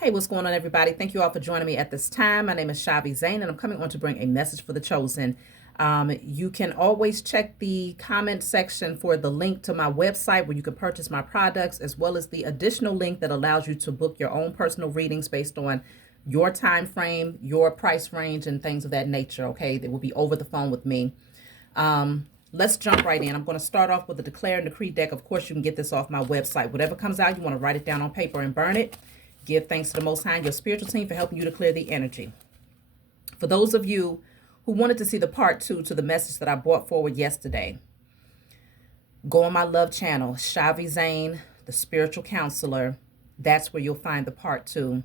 Hey, what's going on, everybody? Thank you all for joining me at this time. My name is Shavi Zane, and I'm coming on to bring a message for the chosen. You can always check the comment section for the link to my website where you can purchase my products, as well as the additional link that allows you to book your own personal readings based on your time frame, your price range, and things of that nature. Okay, they will be over the phone with me. Let's jump right in. I'm going to start off with the Declare and Decree deck. Of course, you can get this off my website. Whatever comes out, you want to write it down on paper and burn it. Give thanks to the Most High and your spiritual team for helping you to clear the energy. For those of you who wanted to see the part 2 to the message that I brought forward yesterday, go on my love channel, Shavi Zane, the spiritual counselor. That's where you'll find the part 2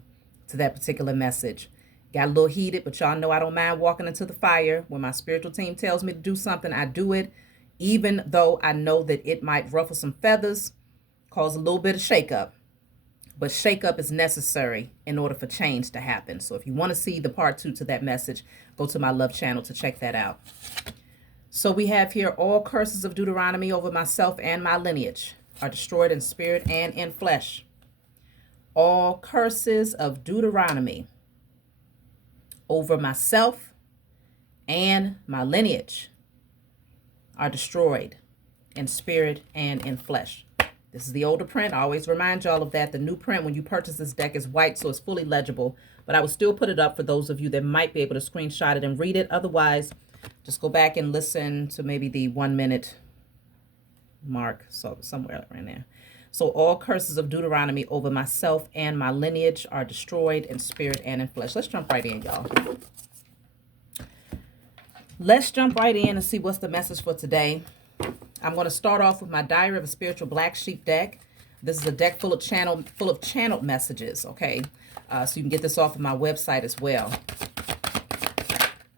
to that particular message. Got a little heated, but y'all know I don't mind walking into the fire. When my spiritual team tells me to do something, I do it, even though I know that it might ruffle some feathers, cause a little bit of shakeup. But shakeup is necessary in order for change to happen. So if you want to see the part 2 to that message, go to my love channel to check that out. So we have here, all curses of Deuteronomy over myself and my lineage are destroyed in spirit and in flesh. All curses of Deuteronomy over myself and my lineage are destroyed in spirit and in flesh. This is the older print. I always remind y'all of that. The new print, when you purchase this deck, is white, so it's fully legible. But I will still put it up for those of you that might be able to screenshot it and read it. Otherwise, just go back and listen to maybe the 1 minute mark. So somewhere right there. So all curses of Deuteronomy over myself and my lineage are destroyed in spirit and in flesh. Let's jump right in, y'all. Let's jump right in and see what's the message for today. I'm going to start off with my Diary of a Spiritual Black Sheep deck. This is a deck full of channeled messages, okay? So you can get this off of my website as well.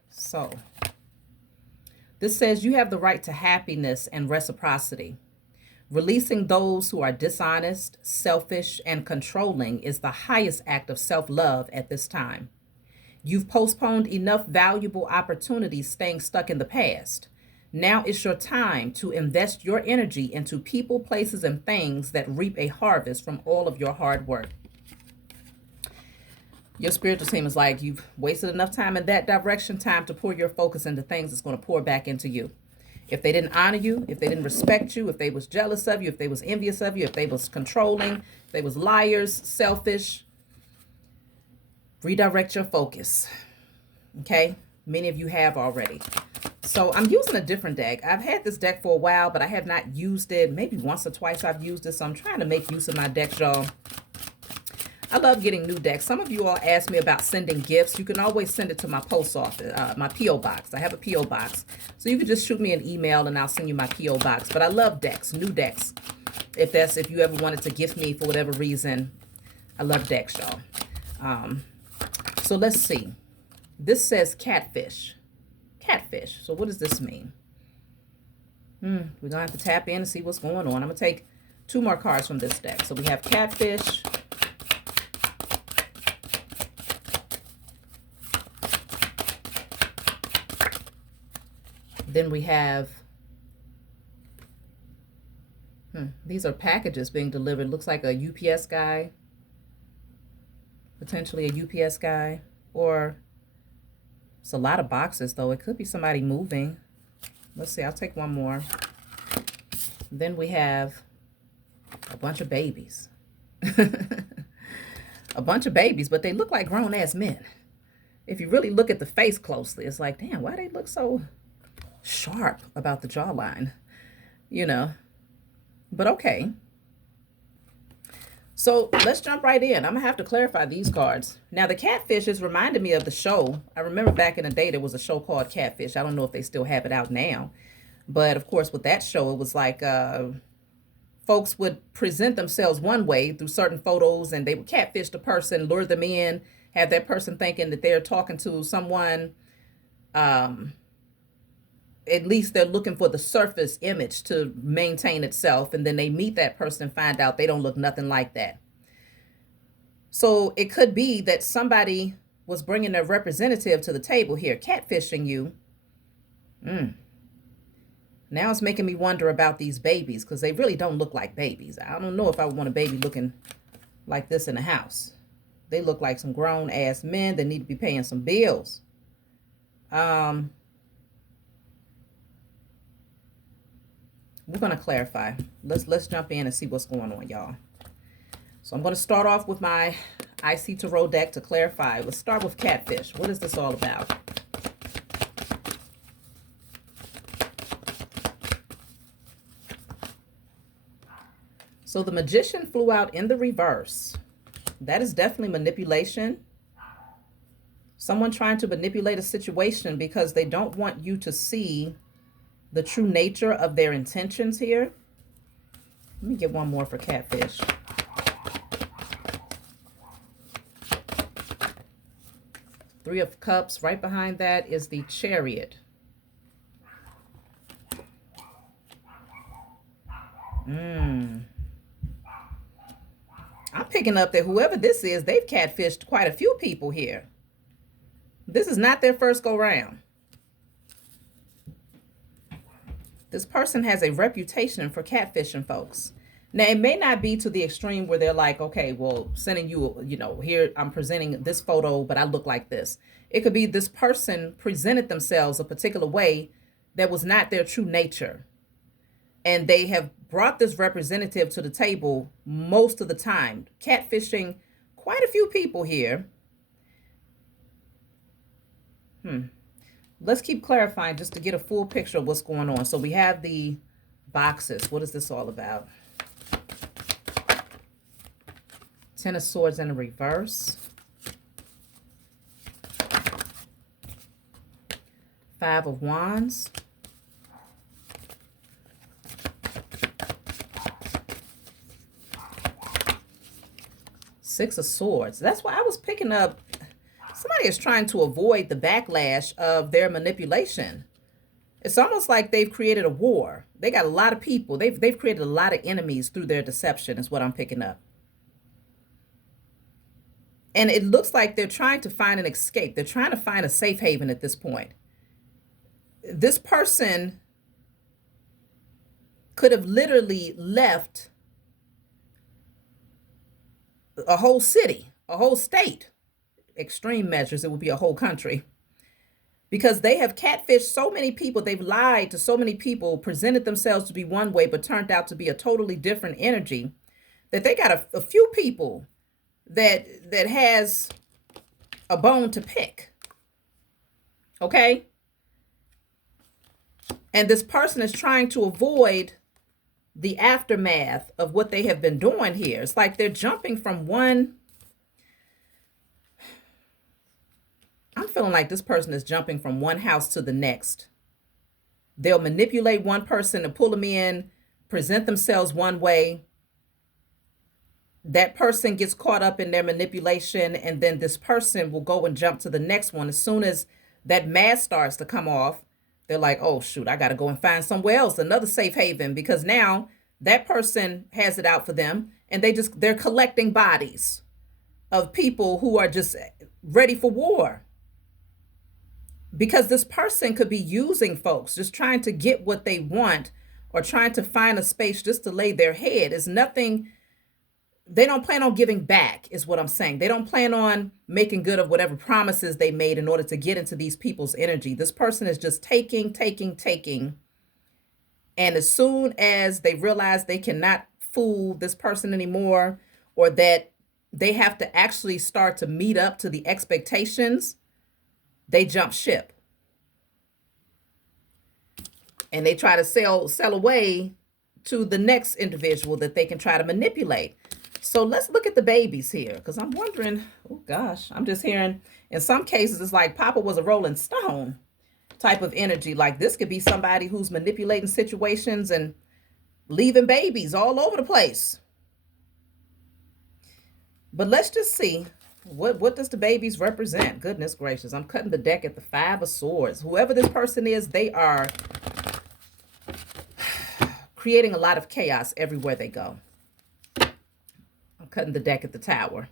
So this says you have the right to happiness and reciprocity. Releasing those who are dishonest, selfish, and controlling is the highest act of self-love at this time. You've postponed enough valuable opportunities staying stuck in the past. Now it's your time to invest your energy into people, places, and things that reap a harvest from all of your hard work. Your spiritual team is like, you've wasted enough time in that direction, time to pour your focus into things that's going to pour back into you. If they didn't honor you, if they didn't respect you, if they was jealous of you, if they was envious of you, if they was controlling, if they was liars, selfish, redirect your focus. Okay? Many of you have already. So I'm using a different deck. I've had this deck for a while, but I have not used it. Maybe once or twice I've used it. So I'm trying to make use of my decks, y'all. I love getting new decks. Some of you all asked me about sending gifts. You can always send it to my post office, my P.O. box. I have a P.O. box. So you can just shoot me an email and I'll send you my P.O. box. But I love decks, new decks. If you ever wanted to gift me for whatever reason, I love decks, y'all. So let's see. This says catfish. Catfish. So what does this mean? We're going to have to tap in and see what's going on. I'm going to take 2 more cards from this deck. So we have catfish. Then we have, these are packages being delivered. Looks like a UPS guy. Potentially a UPS guy. Or it's a lot of boxes, though. It could be somebody moving. Let's see. I'll take 1 more. Then we have a bunch of babies. A bunch of babies, but they look like grown-ass men. If you really look at the face closely, it's like, damn, why they look so sharp about the jawline? You know. But okay. So let's jump right in. I'm going to have to clarify these cards. Now, the catfish is reminding me of the show. I remember back in the day, there was a show called Catfish. I don't know if they still have it out now. But, of course, with that show, it was like folks would present themselves one way through certain photos, and they would catfish the person, lure them in, have that person thinking that they're talking to someone. At least they're looking for the surface image to maintain itself. And then they meet that person and find out they don't look nothing like that. So it could be that somebody was bringing their representative to the table here, catfishing you. Now it's making me wonder about these babies, because they really don't look like babies. I don't know if I would want a baby looking like this in the house. They look like some grown ass men that need to be paying some bills. We're gonna clarify. Let's jump in and see what's going on, y'all. So I'm gonna start off with my IC Tarot deck to clarify. Let's start with catfish. What is this all about? So the Magician flew out in the reverse. That is definitely manipulation. Someone trying to manipulate a situation because they don't want you to see the true nature of their intentions here. Let me get one more for catfish. Three of Cups. Right behind that is the Chariot. I'm picking up that whoever this is, they've catfished quite a few people here. This is not their first go round. This person has a reputation for catfishing folks. Now, it may not be to the extreme where they're like, okay, well, sending you, you know, here I'm presenting this photo, but I look like this. It could be this person presented themselves a particular way that was not their true nature. And they have brought this representative to the table most of the time, catfishing quite a few people here. Let's keep clarifying just to get a full picture of what's going on. So we have the boxes. What is this all about? Ten of Swords in the reverse. Five of Wands. Six of Swords. That's why I was picking up. Somebody is trying to avoid the backlash of their manipulation. It's almost like they've created a war. They got a lot of people. They've created a lot of enemies through their deception is what I'm picking up. And it looks like they're trying to find an escape. They're trying to find a safe haven at this point. This person could have literally left a whole city, a whole state. Extreme measures, it would be a whole country. Because they have catfished so many people. They've lied to so many people, presented themselves to be one way, but turned out to be a totally different energy, that they got a few people that has a bone to pick. Okay? And this person is trying to avoid the aftermath of what they have been doing here. It's like they're jumping from one. I'm feeling like this person is jumping from one house to the next. They'll manipulate one person to pull them in, present themselves one way. That person gets caught up in their manipulation, and then this person will go and jump to the next one. As soon as that mask starts to come off, they're like, oh, shoot, I got to go and find somewhere else, another safe haven, because now that person has it out for them, and they're collecting bodies of people who are just ready for war. Because this person could be using folks, just trying to get what they want or trying to find a space just to lay their head. It's nothing. They don't plan on giving back is what I'm saying. They don't plan on making good of whatever promises they made in order to get into these people's energy. This person is just taking. And as soon as they realize they cannot fool this person anymore, or that they have to actually start to meet up to the expectations, they jump ship. And they try to sell away to the next individual that they can try to manipulate. So let's look at the babies here, because I'm wondering, oh gosh, I'm just hearing, in some cases, it's like Papa was a rolling stone type of energy. Like this could be somebody who's manipulating situations and leaving babies all over the place. But let's just see, what does the babies represent? Goodness gracious, I'm cutting the deck at the Five of Swords. Whoever this person is, they are creating a lot of chaos everywhere they go. Cutting the deck at the Tower.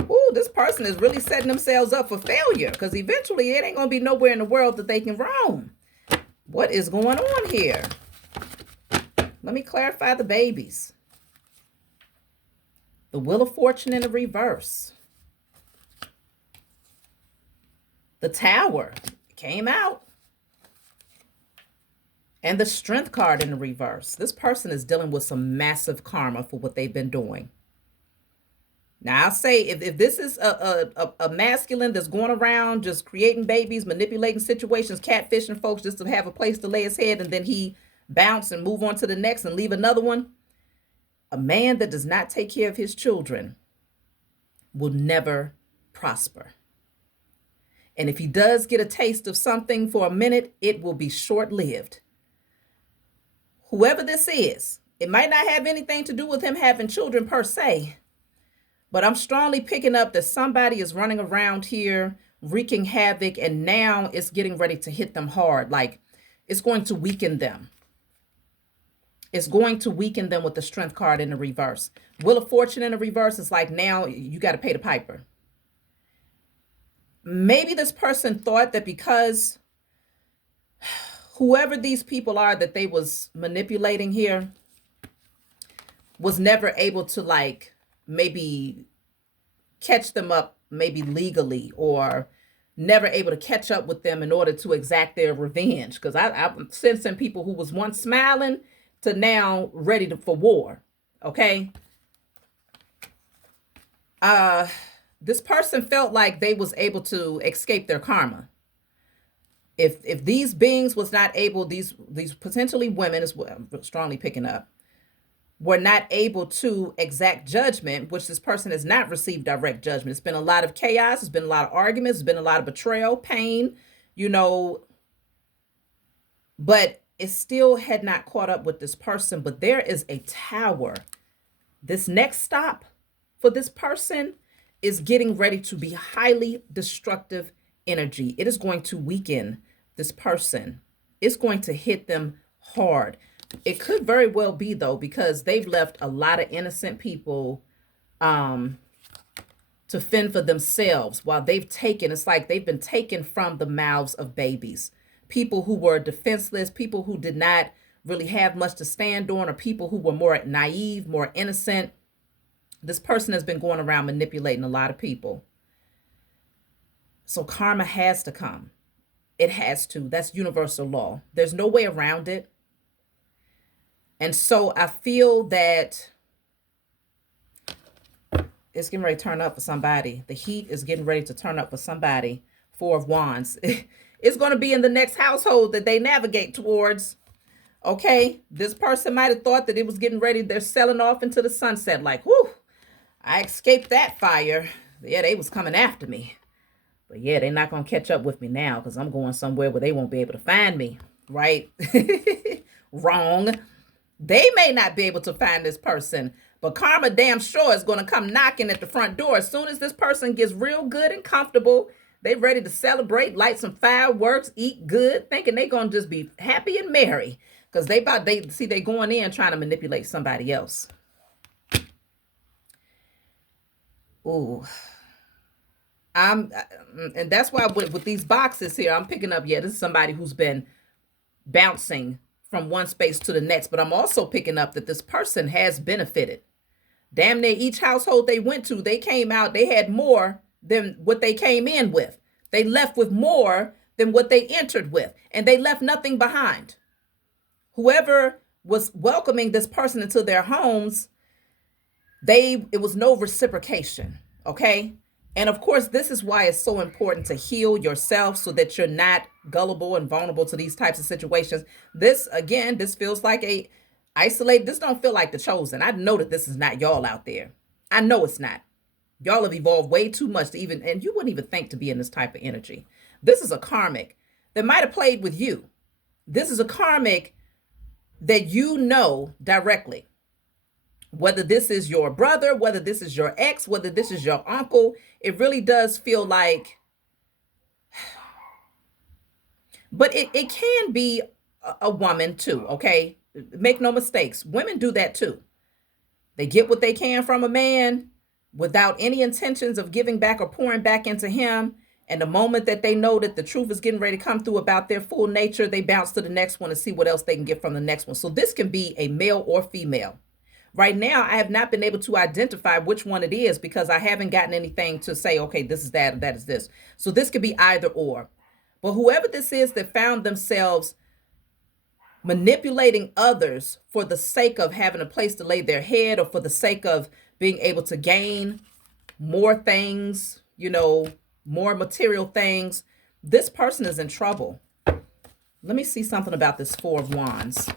Ooh, this person is really setting themselves up for failure, because eventually it ain't going to be nowhere in the world that they can roam. What is going on here? Let me clarify the babies. The Wheel of Fortune in the reverse. The Tower came out. And the Strength card in the reverse. This person is dealing with some massive karma for what they've been doing. Now, I'll say if this is a masculine that's going around just creating babies, manipulating situations, catfishing folks just to have a place to lay his head, and then he bounce and move on to the next and leave another one, a man that does not take care of his children will never prosper. And if he does get a taste of something for a minute, it will be short-lived. Whoever this is, it might not have anything to do with him having children per se, but I'm strongly picking up that somebody is running around here wreaking havoc, and now it's getting ready to hit them hard. Like, it's going to weaken them. It's going to weaken them with the Strength card in the reverse. Wheel of Fortune in the reverse is like, now you got to pay the piper. Maybe this person thought that because whoever these people are that they was manipulating here was never able to, like, maybe catch them up, maybe legally, or never able to catch up with them in order to exact their revenge. Because I'm sensing people who was once smiling to now ready for war. Okay. This person felt like they was able to escape their karma. If these beings was not able, these potentially women, is what I'm strongly picking up, were not able to exact judgment, which this person has not received direct judgment. It's been a lot of chaos. It's been a lot of arguments. It's been a lot of betrayal, pain, but it still had not caught up with this person. But there is a tower. This next stop for this person is getting ready to be highly destructive energy. It is going to weaken this person. It's going to hit them hard. It could very well be, though, because they've left a lot of innocent people to fend for themselves while they've taken, it's like they've been taken from the mouths of babies. People who were defenseless, people who did not really have much to stand on, or people who were more naive, more innocent. This person has been going around manipulating a lot of people. So karma has to come. It has to. That's universal law. There's no way around it. And so I feel that it's getting ready to turn up for somebody. The heat is getting ready to turn up for somebody. Four of Wands. It's going to be in the next household that they navigate towards. Okay. This person might have thought that it was getting ready. They're selling off into the sunset. Like, whoo, I escaped that fire. Yeah, they was coming after me. But yeah, they're not going to catch up with me now because I'm going somewhere where they won't be able to find me. Right? Wrong. They may not be able to find this person, but karma damn sure is going to come knocking at the front door. As soon as this person gets real good and comfortable, they ready to celebrate, light some fireworks, eat good, thinking they going to just be happy and merry because they going in trying to manipulate somebody else. Ooh. And that's why with these boxes here, I'm picking up, this is somebody who's been bouncing from one space to the next, but I'm also picking up that this person has benefited. Damn near each household they went to, they came out, they had more than what they came in with. They left with more than what they entered with, and they left nothing behind. Whoever was welcoming this person into their homes, it was no reciprocation, okay? And of course, this is why it's so important to heal yourself so that you're not gullible and vulnerable to these types of situations. This feels like a isolated. This don't feel like the chosen. I know that this is not y'all out there. I know it's not. Y'all have evolved way too much to even, and you wouldn't even think to be in this type of energy. This is a karmic that might have played with you. This is a karmic that you know directly. Whether this is your brother, whether this is your ex, whether this is your uncle, it really does feel like, but it can be a woman too, okay? Make no mistakes. Women do that too. They get what they can from a man without any intentions of giving back or pouring back into him. And the moment that they know that the truth is getting ready to come through about their full nature, they bounce to the next one and see what else they can get from the next one. So this can be a male or female. Right now, I have not been able to identify which one it is because I haven't gotten anything to say, okay, this is that, that is this. So this could be either or. But whoever this is that found themselves manipulating others for the sake of having a place to lay their head or for the sake of being able to gain more things, more material things, this person is in trouble. Let me see something about this Four of Wands.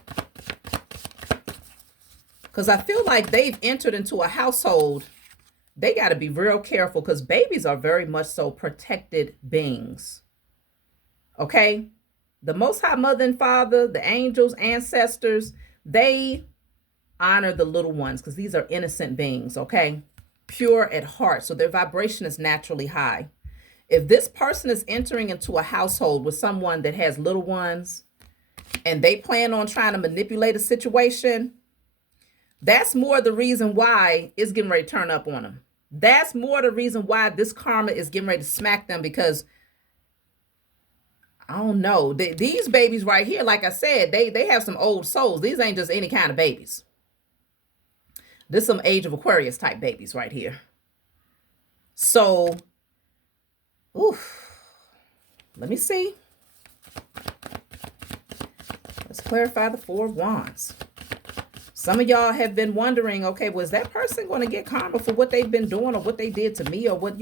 Because I feel like they've entered into a household. They got to be real careful because babies are very much so protected beings. Okay? The Most High Mother and Father, the angels, ancestors, they honor the little ones because these are innocent beings, okay? Pure at heart. So their vibration is naturally high. If this person is entering into a household with someone that has little ones and they plan on trying to manipulate a situation, that's more the reason why it's getting ready to turn up on them. That's more the reason why this karma is getting ready to smack them because, I don't know, these babies right here, like I said, they have some old souls. These ain't just any kind of babies. This some Age of Aquarius type babies right here. So, let me see. Let's clarify the Four of Wands. Some of y'all have been wondering, okay, was that person going to get karma for what they've been doing or what they did to me or what,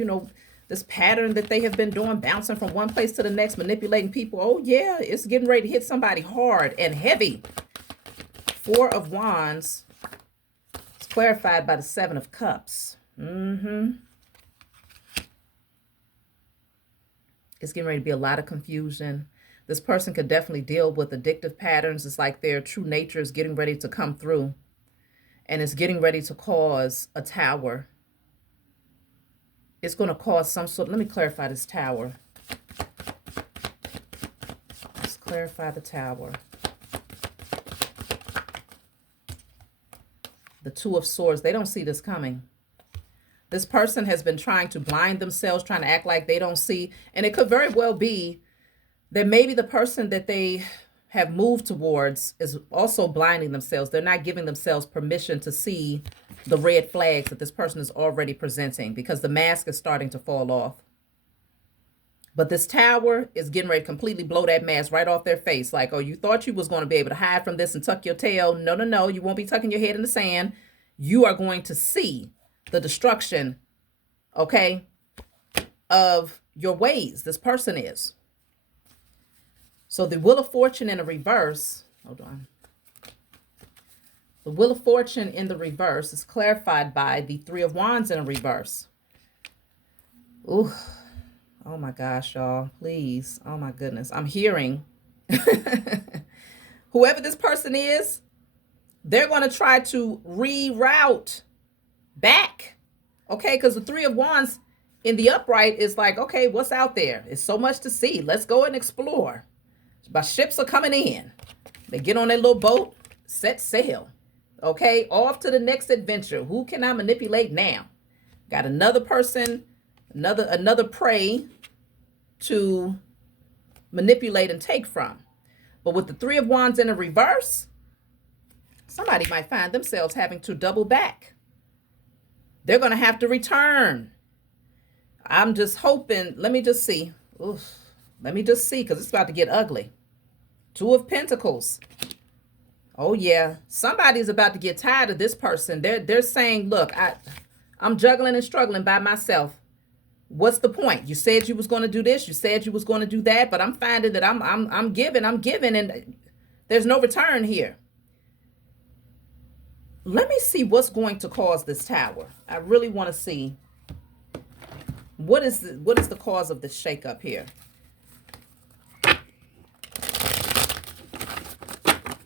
this pattern that they have been doing, bouncing from one place to the next, manipulating people? Oh, yeah, it's getting ready to hit somebody hard and heavy. Four of Wands. It's clarified by the Seven of Cups. It's getting ready to be a lot of confusion. This person could definitely deal with addictive patterns. It's like their true nature is getting ready to come through. And it's getting ready to cause a tower. It's going to cause some sort. Let me clarify this tower. Let's clarify the tower. The Two of Swords. They don't see this coming. This person has been trying to blind themselves, trying to act like they don't see. And it could very well be that maybe the person that they have moved towards is also blinding themselves. They're not giving themselves permission to see the red flags that this person is already presenting because the mask is starting to fall off. But this tower is getting ready to completely blow that mask right off their face. Like, oh, you thought you was going to be able to hide from this and tuck your tail. No, no, no. You won't be tucking your head in the sand. You are going to see the destruction, okay, of your ways. This person is. So the Wheel of Fortune in the reverse, hold on. The Wheel of Fortune in the reverse is clarified by the Three of Wands in a reverse. Ooh, oh my gosh, y'all, please. Oh my goodness. I'm hearing whoever this person is, they're going to try to reroute back. Okay, because the Three of Wands in the upright is like, okay, what's out there? It's so much to see. Let's go and explore. My ships are coming in. They get on their little boat, set sail. Okay, off to the next adventure. Who can I manipulate now? Got another person, another prey to manipulate and take from. But with the Three of Wands in a reverse, somebody might find themselves having to double back. They're going to have to return. I'm just hoping. Let me just see. Oof. Let me just see because it's about to get ugly. Two of Pentacles. Oh, yeah. Somebody's about to get tired of this person. They're saying, look, I'm juggling and struggling by myself. What's the point? You said you was going to do this. You said you was going to do that. But I'm finding that I'm giving, and there's no return here. Let me see what's going to cause this tower. I really want to see what is the cause of this shakeup here.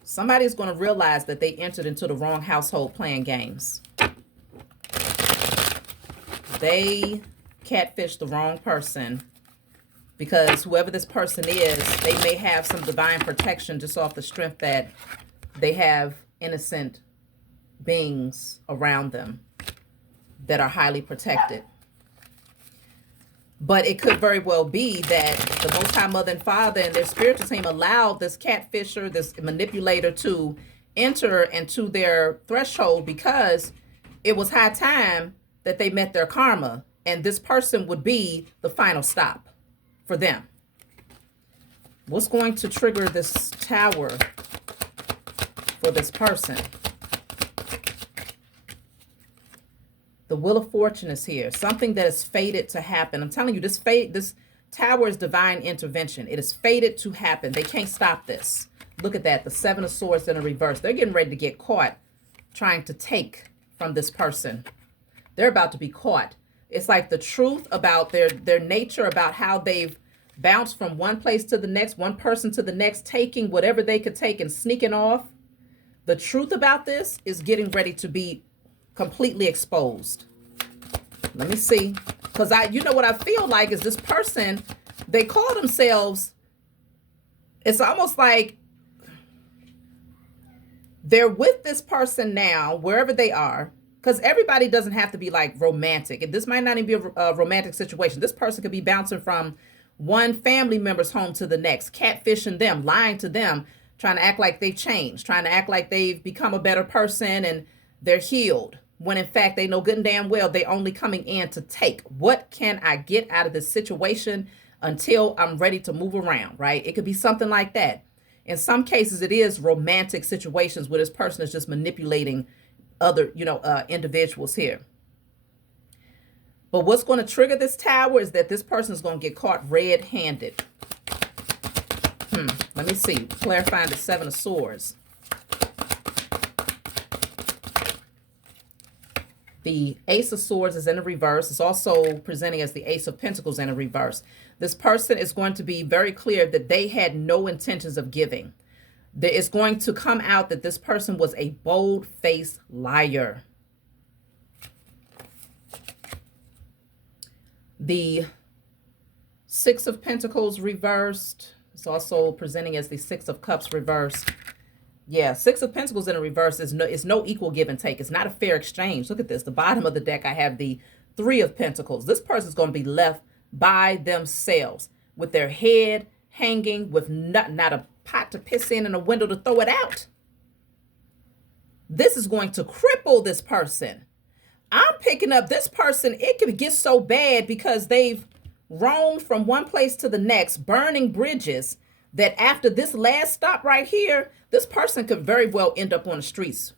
Somebody's going to realize that they entered into the wrong household playing games. They catfished the wrong person because whoever this person is, they may have some divine protection just off the strength that they have innocent beings around them that are highly protected. But it could very well be that the Most High Mother and Father and their spiritual team allowed this catfisher, this manipulator to enter into their threshold because it was high time that they met their karma, and this person would be the final stop for them. What's going to trigger this Tower for this person? The Wheel of Fortune is here. Something that is fated to happen. I'm telling you, this Tower is divine intervention. It is fated to happen. They can't stop this. Look at that. The Seven of Swords in a reverse. They're getting ready to get caught trying to take from this person. They're about to be caught. It's like the truth about their nature, about how they've bounced from one place to the next, one person to the next, taking whatever they could take and sneaking off. The truth about this is getting ready to be completely exposed. Let me see. Because you know what I feel like is this person, they call themselves, it's almost like they're with this person now, wherever they are, because everybody doesn't have to be like romantic. This might not even be a romantic situation. This person could be bouncing from one family member's home to the next, catfishing them, lying to them, trying to act like they've changed, trying to act like they've become a better person and they're healed, when in fact they know good and damn well they only coming in to take. What can I get out of this situation until I'm ready to move around, right? It could be something like that. In some cases, it is romantic situations where this person is just manipulating other, individuals here. But what's going to trigger this Tower is that this person is going to get caught red-handed. Let me see. Clarifying the Seven of Swords. The Ace of Swords is in the reverse. It's also presenting as the Ace of Pentacles in a reverse. This person is going to be very clear that they had no intentions of giving. It's going to come out that this person was a bold-faced liar. The Six of Pentacles reversed. It's also presenting as the Six of Cups reversed. Yeah, Six of Pentacles in a reverse is no equal give and take. It's not a fair exchange. Look at this. The bottom of the deck, I have the Three of Pentacles. This person's going to be left by themselves with their head hanging, with not a pot to piss in and a window to throw it out. This is going to cripple this person. I'm picking up this person. It could get so bad because they've roamed from one place to the next, burning bridges, that after this last stop right here, this person could very well end up on the streets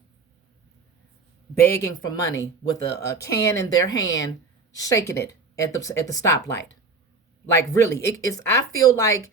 begging for money with a can in their hand, shaking it at the stoplight. Like really, I feel like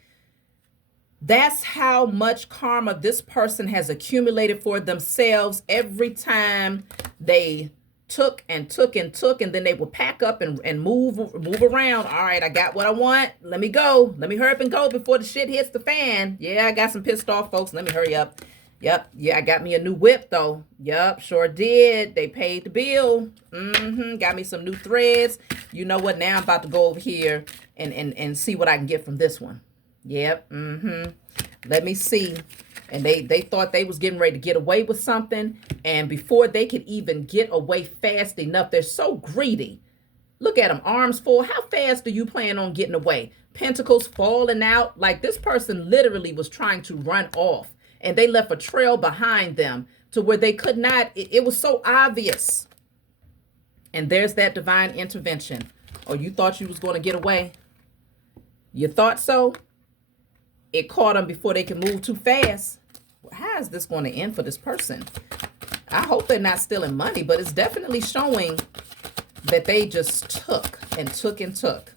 that's how much karma this person has accumulated for themselves every time they took, and then they will pack up and move around. All right, I got what I want. Let me go. Let me hurry up and go before the shit hits the fan. Yeah, I got some pissed off folks. Let me hurry up. Yep. Yeah, I got me a new whip though. Yep, sure did. They paid the bill. Got me some new threads. You know what? Now I'm about to go over here and see what I can get from this one. Yep. Let me see. And they thought they was getting ready to get away with something. And before they could even get away fast enough, they're so greedy. Look at them, arms full. How fast do you plan on getting away? Pentacles falling out. Like this person literally was trying to run off. And they left a trail behind them to where they could not. It was so obvious. And there's that divine intervention. Oh, you thought you was going to get away? You thought so? It caught them before they could move too fast. How is this going to end for this person? I hope they're not stealing money, but it's definitely showing that they just took and took and took.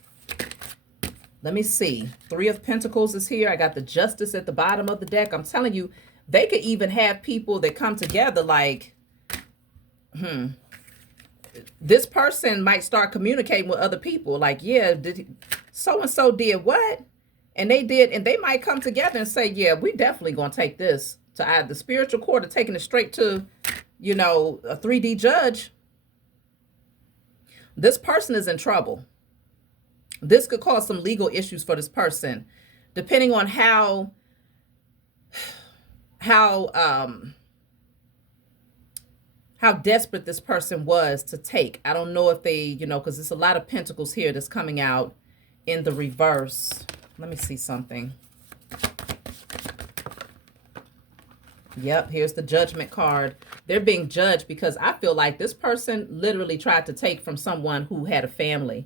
Let me see. Three of Pentacles is here. I got the Justice at the bottom of the deck. I'm telling you, they could even have people that come together like, this person might start communicating with other people. Like, yeah, so-and-so did what? And they did, and they might come together and say, yeah, we definitely going to take this to either the spiritual court or taking it straight to, a 3D judge. This person is in trouble. This could cause some legal issues for this person, depending on how desperate this person was to take. I don't know if they, because there's a lot of pentacles here that's coming out in the reverse. Let me see something. Yep, here's the judgment card. They're being judged because I feel like this person literally tried to take from someone who had a family.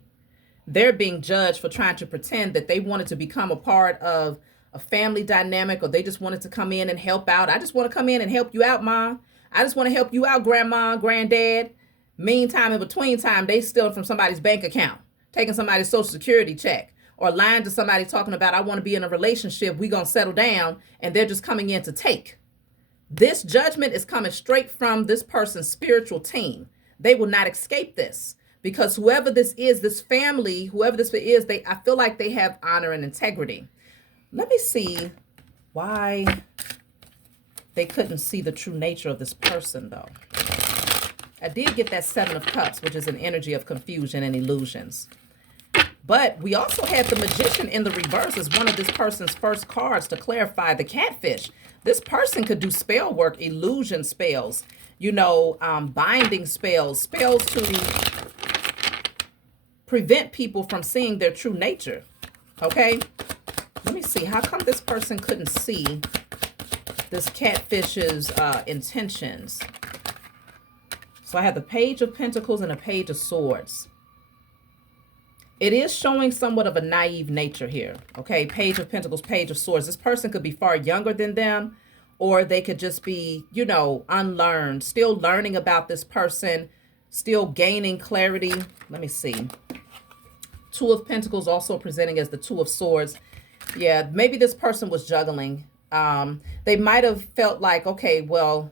They're being judged for trying to pretend that they wanted to become a part of a family dynamic, or they just wanted to come in and help out. I just want to come in and help you out, Mom. I just want to help you out, Grandma, Granddad. Meantime, in between time, they stealing from somebody's bank account, taking somebody's social security check, or lying to somebody talking about, I want to be in a relationship, we going to settle down, and they're just coming in to take. This judgment is coming straight from this person's spiritual team. They will not escape this because whoever this is, this family, whoever this is, I feel like they have honor and integrity. Let me see why they couldn't see the true nature of this person, though. I did get that Seven of Cups, which is an energy of confusion and illusions. But we also had the Magician in the reverse as one of this person's first cards to clarify the catfish. This person could do spell work, illusion spells, binding spells, spells to prevent people from seeing their true nature. Okay? Let me see. How come this person couldn't see this catfish's intentions? So I have the Page of Pentacles and a Page of Swords. It is showing somewhat of a naive nature here. Okay, Page of Pentacles, Page of Swords. This person could be far younger than them, or they could just be, unlearned, still learning about this person, still gaining clarity. Let me see. Two of Pentacles also presenting as the Two of Swords. Yeah, maybe this person was juggling. They might have felt like, okay, well,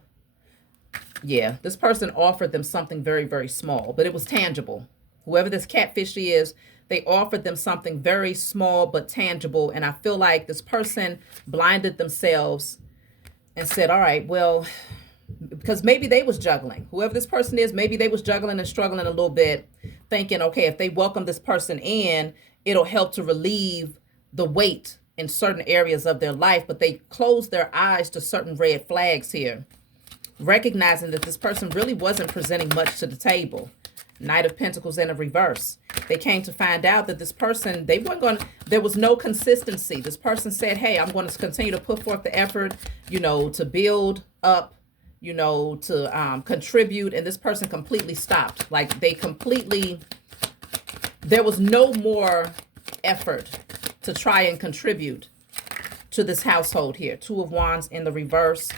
yeah, this person offered them something very, very small, but it was tangible. Whoever this catfish is, they offered them something very small but tangible. And I feel like this person blinded themselves and said, all right, well, because maybe they was juggling. Whoever this person is, maybe they was juggling and struggling a little bit, thinking, okay, if they welcome this person in, it'll help to relieve the weight in certain areas of their life. But they closed their eyes to certain red flags here, recognizing that this person really wasn't presenting much to the table. Knight of Pentacles in a reverse. They came to find out that this person, there was no consistency. This person said, hey, I'm going to continue to put forth the effort, to build up, to contribute. And this person completely stopped. Like there was no more effort to try and contribute to this household here. Two of Wands in the reverse.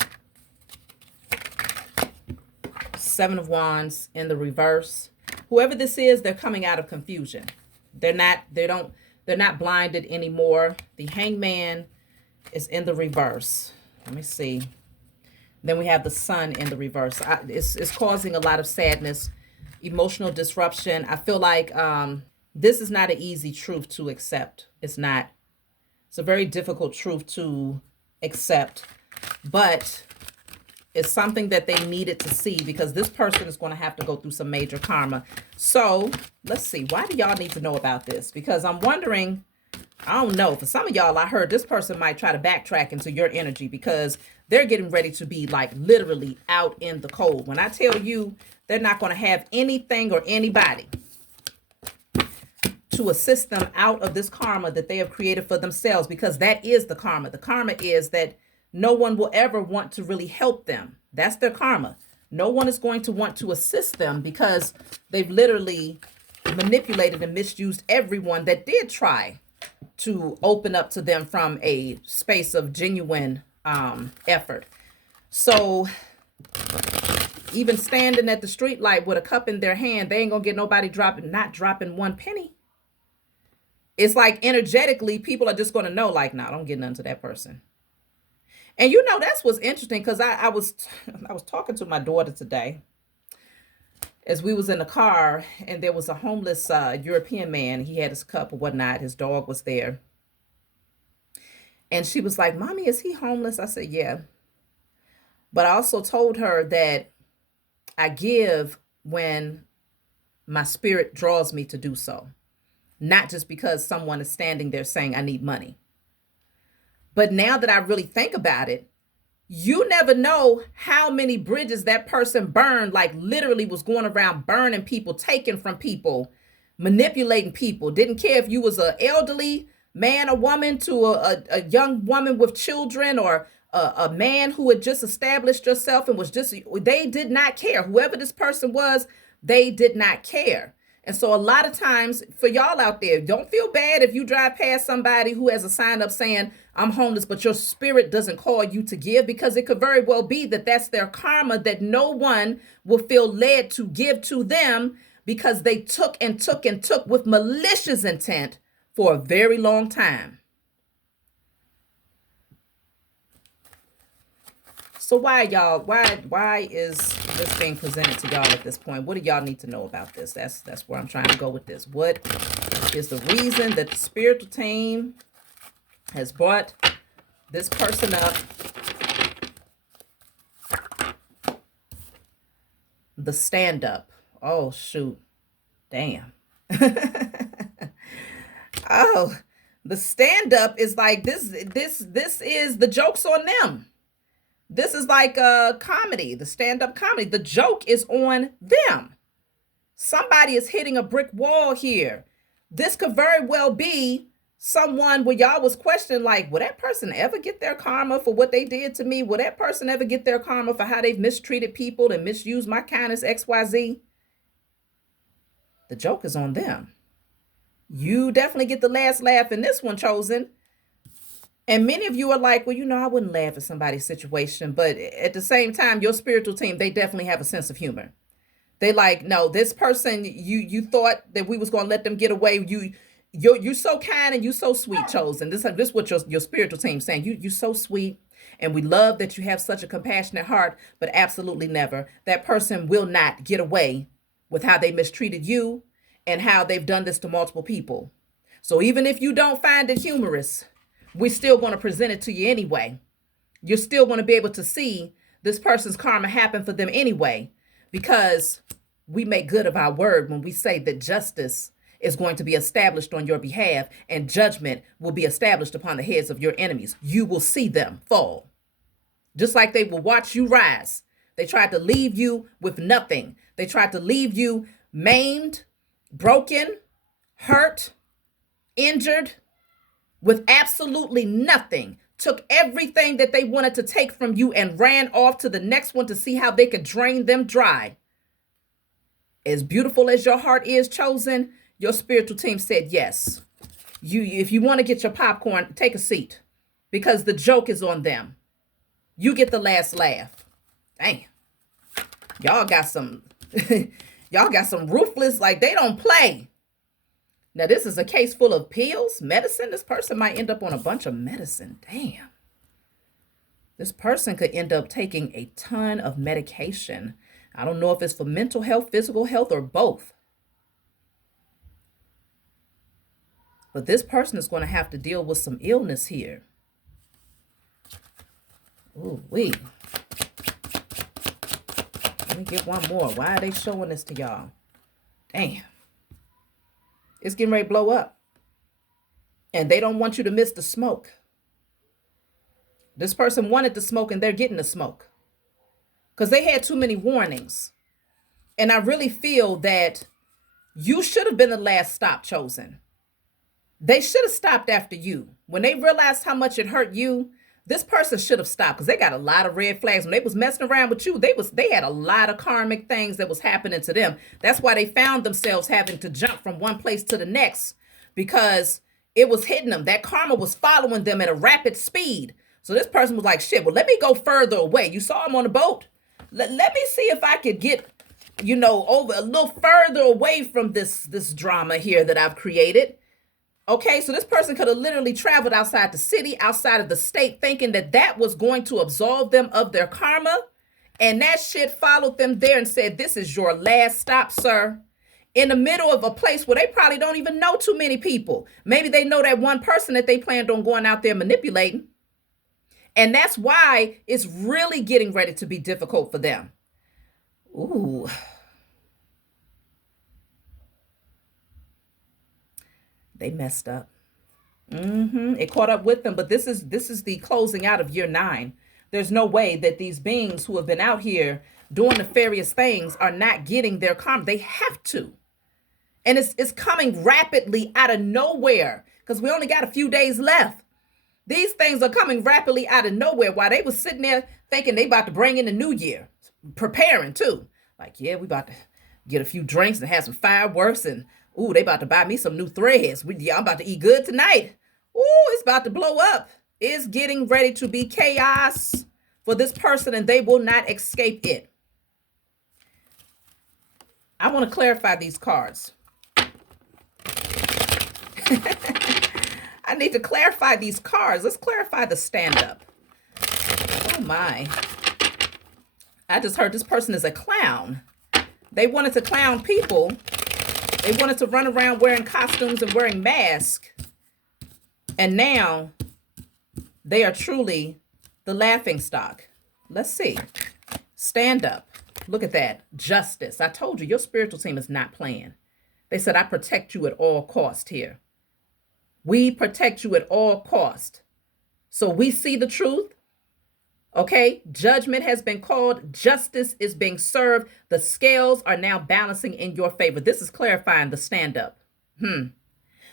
Seven of Wands in the reverse. Whoever this is, they're coming out of confusion. They're not blinded anymore. The Hangman is in the reverse. Let me see. Then we have the Sun in the reverse. It's causing a lot of sadness, emotional disruption. I feel like this is not an easy truth to accept. It's not. It's a very difficult truth to accept, but it's something that they needed to see because this person is going to have to go through some major karma. So let's see. Why do y'all need to know about this? Because I'm wondering, I don't know. For some of y'all, I heard this person might try to backtrack into your energy because they're getting ready to be like literally out in the cold. When I tell you they're not going to have anything or anybody to assist them out of this karma that they have created for themselves, because that is the karma. The karma is that no one will ever want to really help them. That's their karma. No one is going to want to assist them because they've literally manipulated and misused everyone that did try to open up to them from a space of genuine effort. So even standing at the street light with a cup in their hand, they ain't gonna get nobody not dropping one penny. It's like energetically, people are just gonna know, like, nah, don't get none to that person. And that's what's interesting, because I was talking to my daughter today as we was in the car, and there was a homeless European man. He had his cup or whatnot. His dog was there. And she was like, Mommy, is he homeless? I said, yeah. But I also told her that I give when my spirit draws me to do so. Not just because someone is standing there saying I need money. But now that I really think about it, you never know how many bridges that person burned, like literally was going around burning people, taking from people, manipulating people. Didn't care if you was an elderly man or woman to a young woman with children, or a man who had just established yourself and was just, they did not care. Whoever this person was, they did not care. And so a lot of times for y'all out there, don't feel bad if you drive past somebody who has a sign up saying, I'm homeless, but your spirit doesn't call you to give, because it could very well be that that's their karma that no one will feel led to give to them, because they took and took and took with malicious intent for a very long time. So why is this being presented to y'all at this point? What do y'all need to know about this? That's where I'm trying to go with this. What is the reason that the spiritual team has brought this person up? The stand up. Oh shoot. Damn. Oh, the stand up is like this is the joke's on them. This is like a comedy, the stand-up comedy. The joke is on them. Somebody is hitting a brick wall here. This could very well be someone where y'all was questioning, like, will that person ever get their karma for what they did to me? Will that person ever get their karma for how they've mistreated people and misused my kindness, XYZ? The joke is on them. You definitely get the last laugh in this one, Chosen. And many of you are like, well, I wouldn't laugh at somebody's situation. But at the same time, your spiritual team, they definitely have a sense of humor. They like, no, this person, you thought that we was going to let them get away. You're so kind and you so sweet, Chosen. This is what your spiritual team is saying. You're so sweet. And we love that you have such a compassionate heart, but absolutely never. That person will not get away with how they mistreated you and how they've done this to multiple people. So even if you don't find it humorous, we're still going to present it to you anyway. You're still going to be able to see this person's karma happen for them anyway, because we make good of our word when we say that justice is going to be established on your behalf and judgment will be established upon the heads of your enemies. You will see them fall, just like they will watch you rise. They tried to leave you with nothing. They tried to leave you maimed, broken, hurt, injured, with absolutely nothing, took everything that they wanted to take from you and ran off to the next one to see how they could drain them dry. As beautiful as your heart is, Chosen, your spiritual team said yes. If you want to get your popcorn, take a seat, because the joke is on them. You get the last laugh. Damn. Y'all got some ruthless, like they don't play. Now, this is a case full of pills, medicine. This person might end up on a bunch of medicine. Damn. This person could end up taking a ton of medication. I don't know if it's for mental health, physical health, or both. But this person is going to have to deal with some illness here. Ooh, wee. Let me get one more. Why are they showing this to y'all? Damn. It's getting ready to blow up. And they don't want you to miss the smoke. This person wanted the smoke and they're getting the smoke, because they had too many warnings. And I really feel that you should have been the last stop, Chosen. They should have stopped after you. When they realized how much it hurt you, this person should have stopped, because they got a lot of red flags. When they was messing around with you, they had a lot of karmic things that was happening to them. That's why they found themselves having to jump from one place to the next, because it was hitting them. That karma was following them at a rapid speed. So this person was like, shit, well, let me go further away. You saw him on the boat. Let me see if I could get, over a little further away from this drama here that I've created. Okay, so this person could have literally traveled outside the city, outside of the state, thinking that that was going to absolve them of their karma. And that shit followed them there and said, this is your last stop, sir. In the middle of a place where they probably don't even know too many people. Maybe they know that one person that they planned on going out there manipulating. And that's why it's really getting ready to be difficult for them. Ooh. They messed up. It caught up with them, but this is the closing out of year 9. There's no way that these beings who have been out here doing nefarious things are not getting their karma. They have to. And it's coming rapidly out of nowhere, because we only got a few days left. These things are coming rapidly out of nowhere while they was sitting there thinking they about to bring in the new year, preparing too. Like, yeah, we about to get a few drinks and have some fireworks, and ooh, they about to buy me some new threads. Yeah, I'm about to eat good tonight. Ooh, it's about to blow up. It's getting ready to be chaos for this person, and they will not escape it. I want to clarify these cards. I need to clarify these cards. Let's clarify the stand-up. Oh my. I just heard this person is a clown. They wanted to clown people. They wanted to run around wearing costumes and wearing masks. And now they are truly the laughing stock. Let's see. Stand up. Look at that. Justice. I told you, your spiritual team is not playing. They said, I protect you at all cost here. We protect you at all cost. So we see the truth. Okay, judgment has been called. Justice is being served. The scales are now balancing in your favor. This is clarifying the stand-up.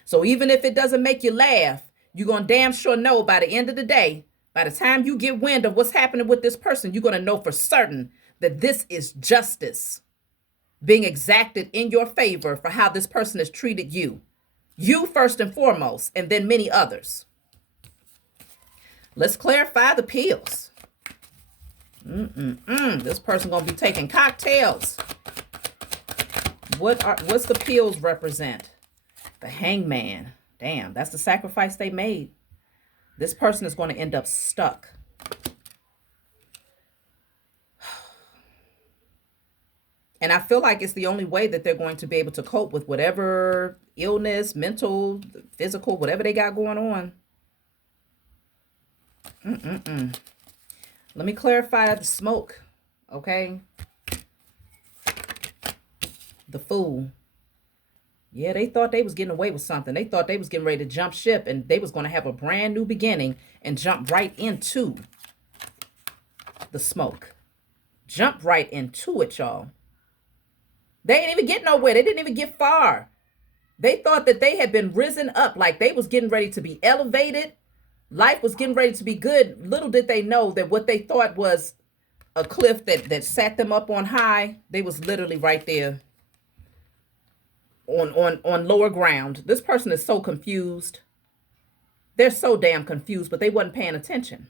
So even if it doesn't make you laugh, you're going to damn sure know by the end of the day, by the time you get wind of what's happening with this person, you're going to know for certain that this is justice being exacted in your favor for how this person has treated you. You first and foremost, and then many others. Let's clarify the pills. This person gonna be taking cocktails. What's the pills represent? The hangman. Damn, that's the sacrifice they made. This person is going to end up stuck. And I feel like it's the only way that they're going to be able to cope with whatever illness, mental, physical, whatever they got going on. Let me clarify the smoke, okay? The fool. Yeah, they thought they was getting away with something. They thought they was getting ready to jump ship and they was going to have a brand new beginning and jump right into the smoke. Jump right into it, y'all. They didn't even get nowhere. They didn't even get far. They thought that they had been risen up, like they was getting ready to be elevated. Life was getting ready to be good. Little did they know that what they thought was a cliff that sat them up on high, they was literally right there on lower ground. This person is so confused. They're so damn confused, but they wasn't paying attention.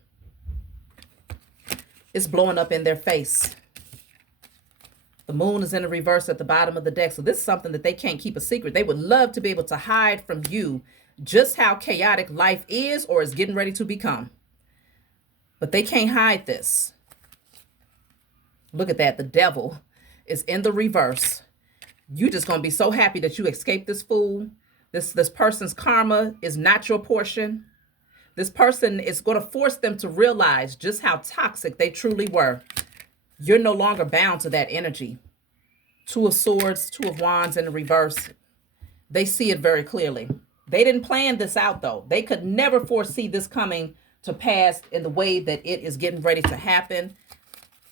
It's blowing up in their face. The moon is in the reverse at the bottom of the deck. So this is something that they can't keep a secret. They would love to be able to hide from you just how chaotic life is or is getting ready to become. But they can't hide this. Look at that. The devil is in the reverse. You're just going to be so happy that you escaped this fool. This person's karma is not your portion. This person is going to force them to realize just how toxic they truly were. You're no longer bound to that energy. Two of Swords, Two of Wands in the reverse. They see it very clearly. They didn't plan this out, though. They could never foresee this coming to pass in the way that it is getting ready to happen.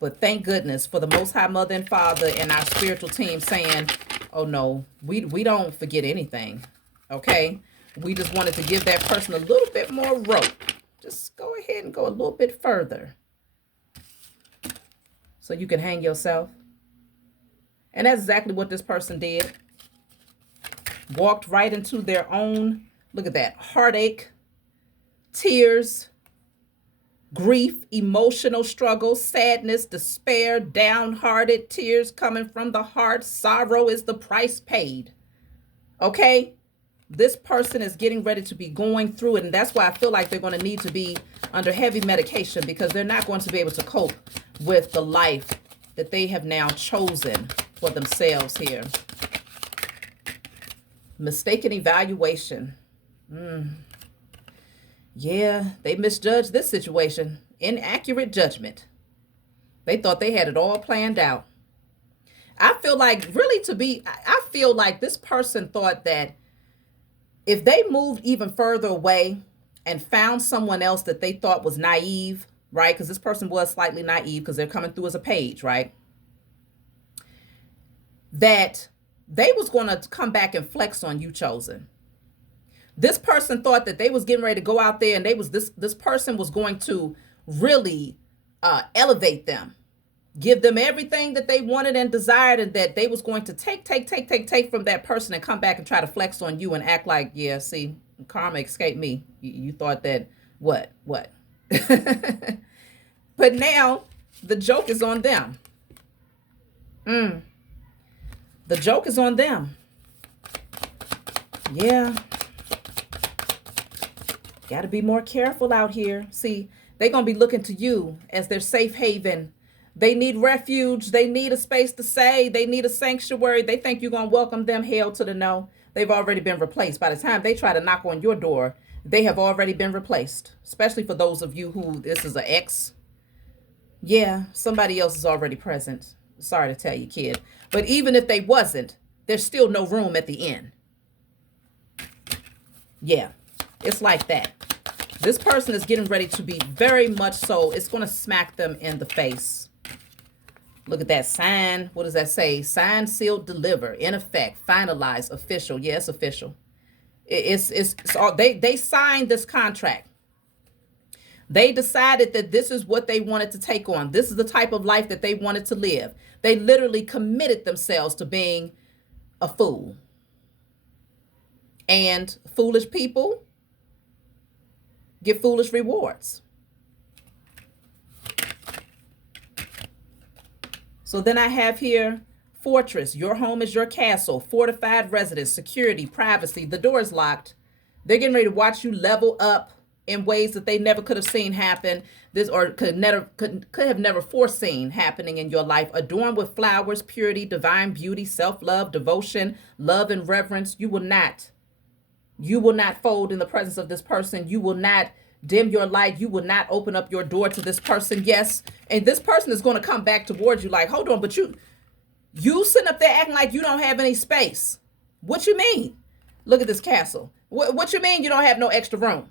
But thank goodness for the Most High Mother and Father and our spiritual team saying, oh no, we don't forget anything. Okay? We just wanted to give that person a little bit more rope. Just go ahead and go a little bit further. So you can hang yourself. And that's exactly what this person did. Walked right into their own, look at that, heartache, tears, grief, emotional struggle, sadness, despair, downhearted, tears coming from the heart. Sorrow is the price paid. Okay? This person is getting ready to be going through it. And that's why I feel like they're going to need to be under heavy medication because they're not going to be able to cope with the life that they have now chosen for themselves here. Mistaken evaluation. Yeah, they misjudged this situation. Inaccurate judgment. They thought they had it all planned out. I feel like I feel like this person thought that if they moved even further away and found someone else that they thought was naive, right? Because this person was slightly naive because they're coming through as a page, right? That they was going to come back and flex on you, chosen. This person thought that they was getting ready to go out there and this person was going to really elevate them, give them everything that they wanted and desired, and that they was going to take from that person and come back and try to flex on you and act like, yeah, see, karma escaped me. You thought that what? But now the joke is on them. The joke is on them. Yeah. Got to be more careful out here. See, they're going to be looking to you as their safe haven. They need refuge. They need a space to stay. They need a sanctuary. They think you're going to welcome them. Hell to the no. They've already been replaced. By the time they try to knock on your door, they have already been replaced. Especially for those of you who this is an ex. Yeah, somebody else is already present. Sorry to tell you, kid. But even if they wasn't, there's still no room at the end. Yeah, it's like that. This person is getting ready to be very much so. It's going to smack them in the face. Look at that sign. What does that say? Sign, sealed, deliver. In effect, finalized, official. Yeah, it's official. It's all, they signed this contract. They decided that this is what they wanted to take on. This is the type of life that they wanted to live. They literally committed themselves to being a fool. And foolish people get foolish rewards. So then I have here, fortress. Your home is your castle. Fortified residence, security, privacy. The door is locked. They're getting ready to watch you level up in ways that they never could have seen happen. This or could have never foreseen happening in your life. Adorned with flowers, purity, divine beauty, self-love, devotion, love, and reverence. You will not fold in the presence of this person. You will not dim your light. You will not open up your door to this person. Yes. And this person is going to come back towards you like, hold on, but you sitting up there acting like you don't have any space. What you mean? Look at this castle. What you mean you don't have no extra room?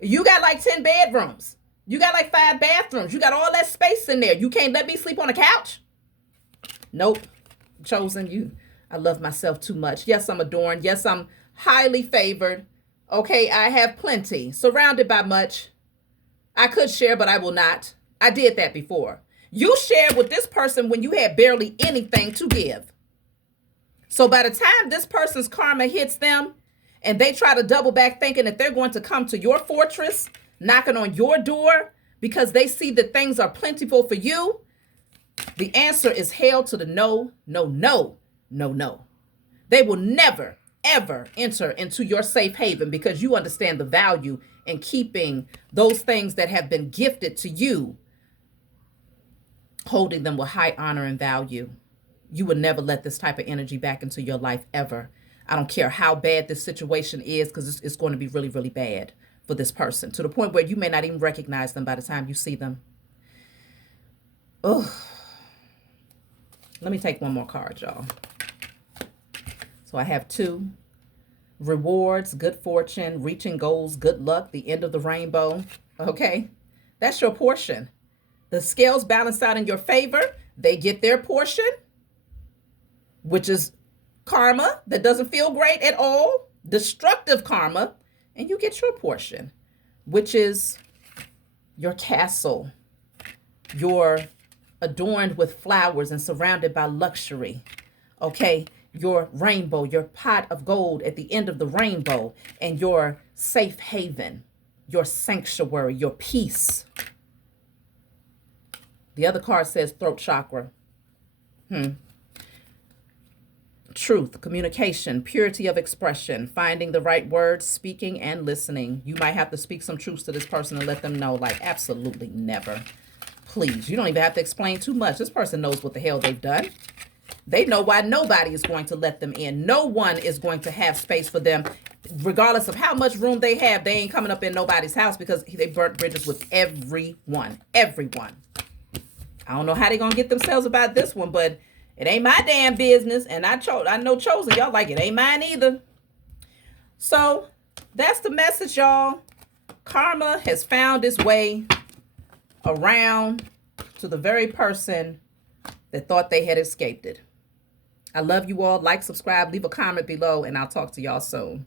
You got like 10 bedrooms. You got like 5 bathrooms. You got all that space in there. You can't let me sleep on a couch? Nope. Chosen you. I love myself too much. Yes, I'm adorned. Yes, I'm highly favored. Okay, I have plenty. Surrounded by much. I could share, but I will not. I did that before. You shared with this person when you had barely anything to give. So by the time this person's karma hits them and they try to double back thinking that they're going to come to your fortress, knocking on your door because they see that things are plentiful for you, the answer is hell to the no, no, no, no, no. They will never, ever enter into your safe haven because you understand the value in keeping those things that have been gifted to you, holding them with high honor and value. You would never let this type of energy back into your life ever. I don't care how bad this situation is, because it's going to be really, really bad for this person, to the point where you may not even recognize them by the time you see them. Oh, let me take one more card, y'all. So I have 2. Rewards, good fortune, reaching goals, good luck, the end of the rainbow. Okay, that's your portion. The scales balance out in your favor. They get their portion, which is karma that doesn't feel great at all, destructive karma, and you get your portion, which is your castle. You're adorned with flowers and surrounded by luxury. Okay, your rainbow, your pot of gold at the end of the rainbow, and your safe haven, your sanctuary, your peace. The other card says throat chakra. Truth, communication, purity of expression, finding the right words, speaking and listening. You might have to speak some truths to this person and let them know, like, absolutely never. Please, you don't even have to explain too much. This person knows what the hell they've done. They know why nobody is going to let them in. No one is going to have space for them. Regardless of how much room they have, they ain't coming up in nobody's house because they burnt bridges with everyone. Everyone. I don't know how they're going to get themselves about this one, but it ain't my damn business. And I know chosen. Y'all like it ain't mine either. So that's the message, y'all. Karma has found its way around to the very person that thought they had escaped it. I love you all. Like, subscribe, leave a comment below, and I'll talk to y'all soon.